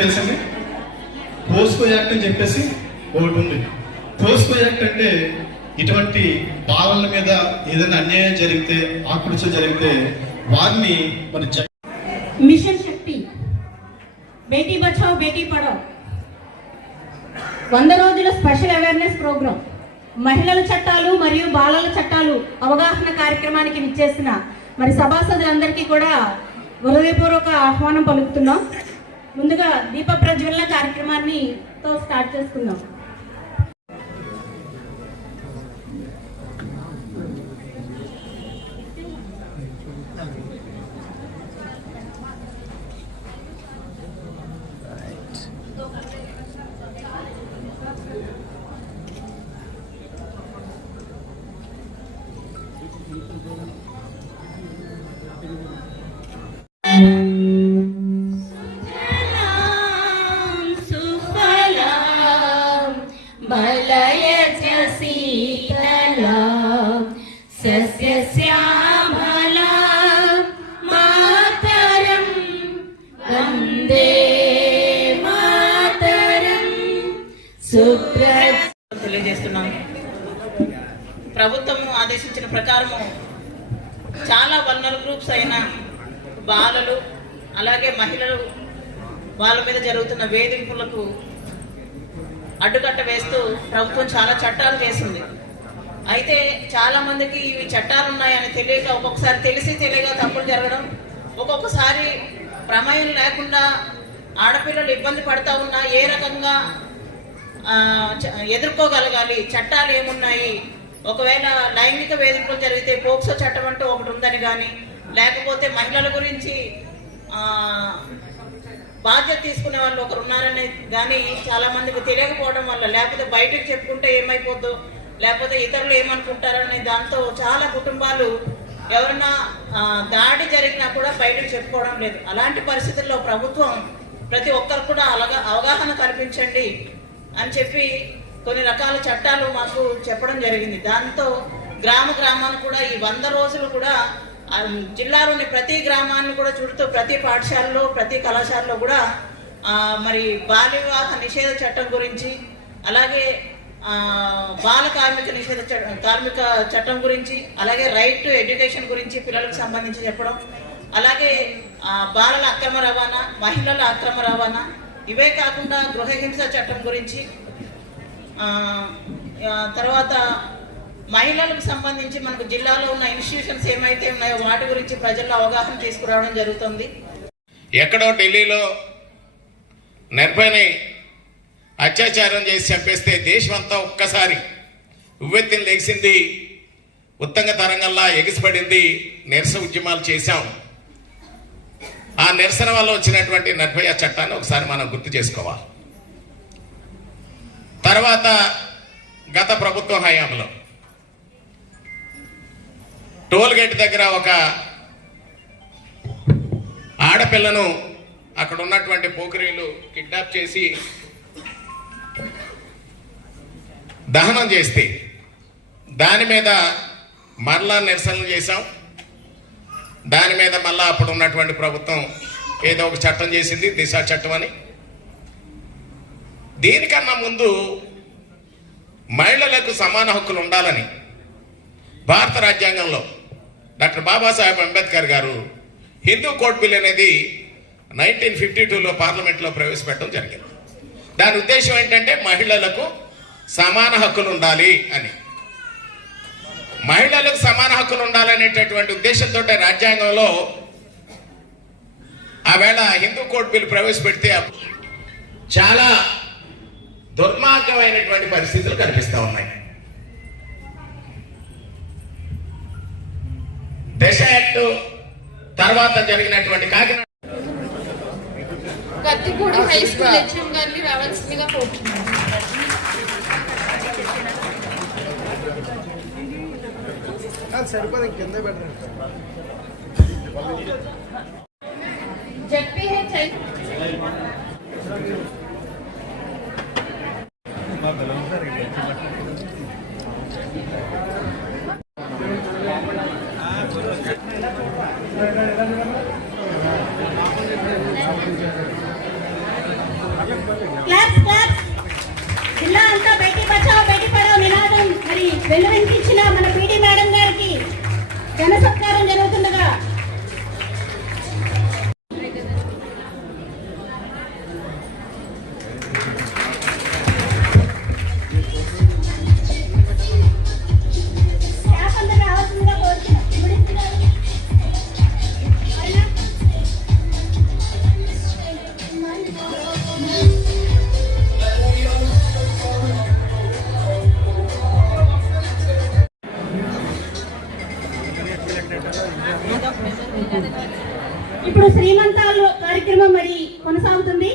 తెలుసండి? POCSO act అని చెప్పేసి ఒకటి ఉంది. పోస్కో యాక్ట్ అంటే ఇటువంటి బాలల మీద ఏదైనా అన్యాయం జరిగితే, ఆకృష జరిగితే వారిని మరి మిషన్ శక్తి, బేటీ బచావ్ బేటీ పడావ్ 100 రోజుల స్పెషల్ అవేర్నెస్ ప్రోగ్రాం, మహిళల చట్టాలు మరియు బాలల చట్టాలు అవగాహన కార్యక్రమానికి విచ్చేసిన మరి సభాసదులందరికీ కూడా హృదయపూర్వక ఆహ్వానం పలుకుతున్నాం. ముందుగా దీప ప్రజ్వలన కార్యక్రమాన్ని స్టార్ట్ చేసుకుందాం. తెలియజేస్తున్నాము. ప్రభుత్వము ఆదేశించిన ప్రకారము చాలా వల్నరబుల్ గ్రూప్స్ అయిన బాలలు అలాగే మహిళలు వాళ్ళ మీద జరుగుతున్న వేధింపులకు అడ్డుకట్ట వేస్తూ ప్రభుత్వం చాలా చట్టాలు చేసింది. అయితే చాలా మందికి ఇవి చట్టాలు ఉన్నాయని తెలియక, ఒక్కొక్కసారి తెలిసి తెలియక తప్పులు జరగడం, ఒక్కొక్కసారి ప్రమేయం లేకుండా ఆడపిల్లలు ఇబ్బంది పడతా ఉన్నా ఏ రకంగా ఎదుర్కోగలగాలి, చట్టాలు ఏమున్నాయి, ఒకవేళ లైంగిక వేధింపులు జరిగితే పోక్సో చట్టం అంటూ ఒకటి ఉందని కానీ, లేకపోతే మహిళల గురించి బాధ్యత తీసుకునే వాళ్ళు ఒకరు ఉన్నారని కానీ చాలా మందికి తెలియకపోవడం వల్ల, లేకపోతే బయటకు చెప్పుకుంటే ఏమైపోద్దో, లేకపోతే ఇతరులు ఏమనుకుంటారనే దాంతో చాలా కుటుంబాలు ఎవరన్నా దాడి జరిగినా కూడా బయటకు చెప్పుకోవడం లేదు. అలాంటి పరిస్థితుల్లో ప్రభుత్వం ప్రతి ఒక్కరు కూడా అవగాహన కల్పించండి అని చెప్పి కొన్ని రకాల చట్టాలు మాకు చెప్పడం జరిగింది. దాంతో గ్రామాన్ని కూడా ఈ 100 రోజులు కూడా జిల్లాలోని ప్రతి గ్రామాన్ని కూడా చుడుతూ ప్రతి పాఠశాలలో ప్రతి కళాశాలలో కూడా మరి బాల్య వివాహ నిషేధ చట్టం గురించి, అలాగే బాల కార్మిక చట్టం గురించి, అలాగే రైట్ టు ఎడ్యుకేషన్ గురించి పిల్లలకు సంబంధించి చెప్పడం, అలాగే బాలల అక్రమ రవాణా, మహిళల అక్రమ రవాణా, ఇవే కాకుండా గృహహింస చట్టం గురించి, తర్వాత మహిళలకు సంబంధించి మనకు జిల్లాలో ఉన్న ఇన్స్టిట్యూషన్స్ ఏమైతే ఉన్నాయో వాటి గురించి ప్రజల్లో అవగాహన తీసుకురావడం జరుగుతుంది. ఎక్కడో ఢిల్లీలో నిర్భయని అత్యాచారం చేసి చంపేస్తే దేశమంతా ఒక్కసారి ఉవ్వెత్తిన లేచింది, ఉత్తంగ తరంగంలా ఎగిసిపడింది, నిరసన ఉద్యమాలు చేశాం. ఆ నిరసన వల్ల వచ్చినటువంటి నిర్భయ చట్టాన్ని ఒకసారి మనం గుర్తు చేసుకోవాలి. తర్వాత గత ప్రభుత్వ హయాంలో టోల్ గేట్ దగ్గర ఒక ఆడపిల్లను అక్కడ ఉన్నటువంటి పోకిరీలు కిడ్నాప్ చేసి దహనం చేస్తే దాని మీద మరలా నిరసనలు చేశాం. దాని మీద మళ్ళా అప్పుడు ఉన్నటువంటి ప్రభుత్వం ఏదో ఒక చట్టం చేసింది, దిశ చట్టం అని. దీనికన్నా ముందు మహిళలకు సమాన హక్కులు ఉండాలని భారత రాజ్యాంగంలో డాక్టర్ బాబాసాహెబ్ అంబేద్కర్ గారు హిందూ కోడ్ బిల్ అనేది 1952లో పార్లమెంట్లో ప్రవేశపెట్టడం జరిగింది. దాని ఉద్దేశం ఏంటంటే మహిళలకు సమాన హక్కులు ఉండాలి అని. మహిళలకు సమాన హక్కులు ఉండాలనేటటువంటి ఉద్దేశంతో రాజ్యాంగంలో ఆవేళ హిందూ కోడ్ బిల్ ప్రవేశపెడితే చాలా దుర్మార్గమైనటువంటి పరిస్థితులు కనిపిస్తూ ఉన్నాయి. దిశ యాక్ట్ తర్వాత జరిగినటువంటి Kakinada Kathipudi high school HM గారిని రావాల్సిందిగా కోరుతున్నాను. సరిపోదు కింద పెట్టండి. జెడ్పీహెచ్ కొనసాగుతుంది.